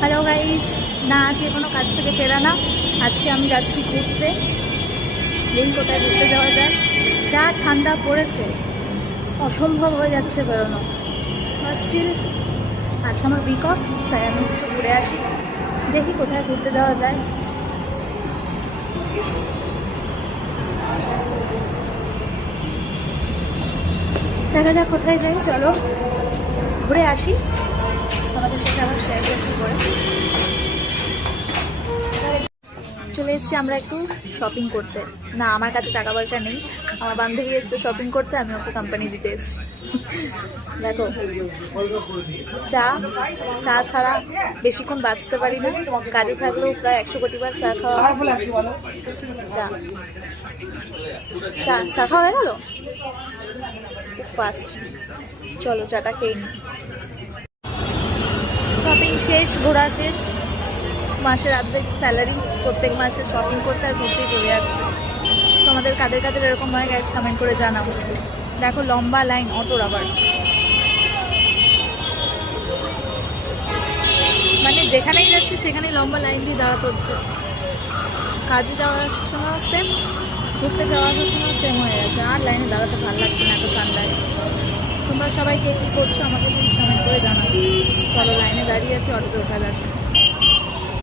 Hello guys, না আজকে কোনো কাজ থেকে ফেরা না। আজকে আমি যাচ্ছি ঘুরতে। দেখি কোথায় ঘুরতে যাওয়া যায়। যা ঠান্ডা পড়েছে, অসম্ভব হয়ে যাচ্ছে বেরোনো। বাট স্টিল আজকে আমার উইক অফ, তাই আমি একটু ঘুরে আসি। দেখি কোথায় ঘুরতে যাওয়া যায়। দেখা যাক কোথায় যাই, চলো ঘুরে আসি। আমাদের সাথে আবার শেয়ার করছি করে। চলে এসেছি আমরা একটু শপিং করতে। না, আমার কাছে টাকা পয়সা নেই, আমার বান্ধবী এসছে শপিং করতে, আমি ওকে কোম্পানি দিতে এসেছি। দেখো, চা চা ছাড়া বেশিক্ষণ বাঁচতে পারি না। কাজে থাকলেও প্রায় 100 কোটি বার চা খাওয়া হয়। চা চা চা খাওয়া হয়ে গেল ফার্স্ট। চলো চাটা খেয়ে নিই। শপিং শেষ, ঘোরা শেষ। মাসের অর্ধেক স্যালারি প্রত্যেক মাসে শপিং করতে আর ঘুরতেই চলে যাচ্ছে। তোমাদের কাদের কাদের এরকম হয় গাইস, কমেন্ট করে জানাবো। দেখো লম্বা লাইন অটোর, আবার মানে যেখানেই যাচ্ছে সেখানেই লম্বা লাইন দিয়ে দাঁড়াতে হচ্ছে। কাজে যাওয়ার সময় সেম, ঘুরতে যাওয়ার সময় সেম হয়ে গেছে। আর লাইনে দাঁড়াতে ভালো লাগছে না এত ঠান্ডায়। তোমরা সবাই কে কী করছো আমাকে প্লিজ কমেন্ট করে জানাও। চলো লাইনে দাঁড়িয়ে আছি, অটোতে ওঠা যাচ্ছে।